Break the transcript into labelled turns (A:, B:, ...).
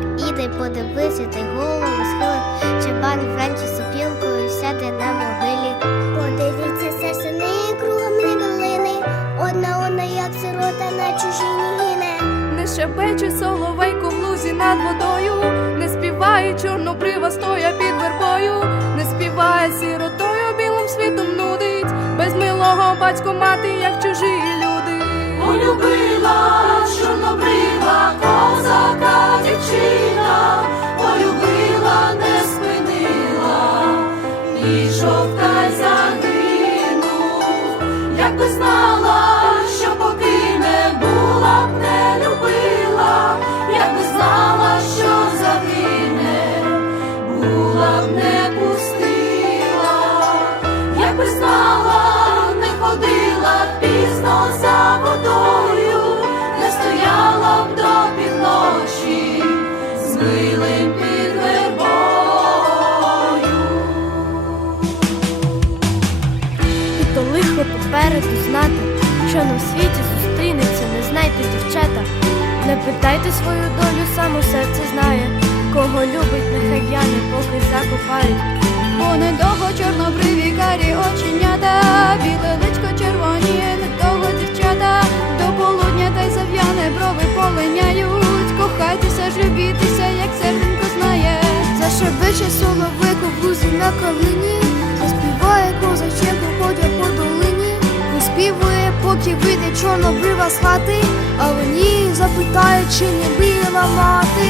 A: піде, подивися, та й голову схилить, чи бан вранці сопілкою сяде на могилі. Подивіться, сесени кругом не долини, одна одна, як сирота на чужині гине.
B: Не шепече соловейко в лузі над водою, не співає чорнобрива стоя під вербою, не співає сіротою, білим світом нудить, без милого батько мати, як чужі люди.
C: Полюбила чорнобрива козака
A: Jesus. Попереду знати, що на світі зустрінеться, не знайте, дівчата. Не питайте свою долю, само серце знає, кого любить, нехай в'яне, поки закопають.
B: Бо недовго чорнобриві карі оченята, біле личко червоніє, недовго дівчата, до полудня та й зав'яне брови полиняють. Кохайтеся ж, любітеся, як серденько знає.
A: Зашебече соловику в лузі на калині, заспіває козачек, ходя по долині, виспівує, поки вийде чорнобрива з хати, а в ній запитає, чи не біла мати.